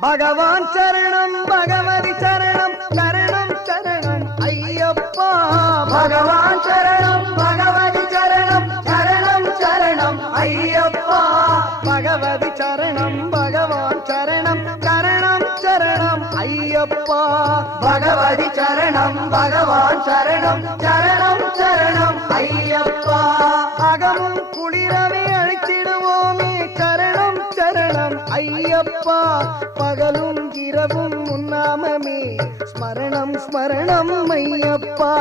பகவான் சரணம் பகவதி சரணம் சரணம் சரணம் ஐயப்பா. பகவான் சரணம் பகவதி சரணம் சரணம் சரணம் ஐயப்பா. பகவதி சரணம் பகவான் சரணம் சரணம் சரணம் ஐயப்பா. பகவதி சரணம் பகவான் சரணம் சரணம் சரணம் ஐயப்பா. அகமும் குளிரவே அழைத்திடுவோமே சரணம் சரணம் ஐயப்பா. பகலும் இரவும் முன்னாமமே ஸ்மரணம் ஸ்மரணம் ஐயப்பா.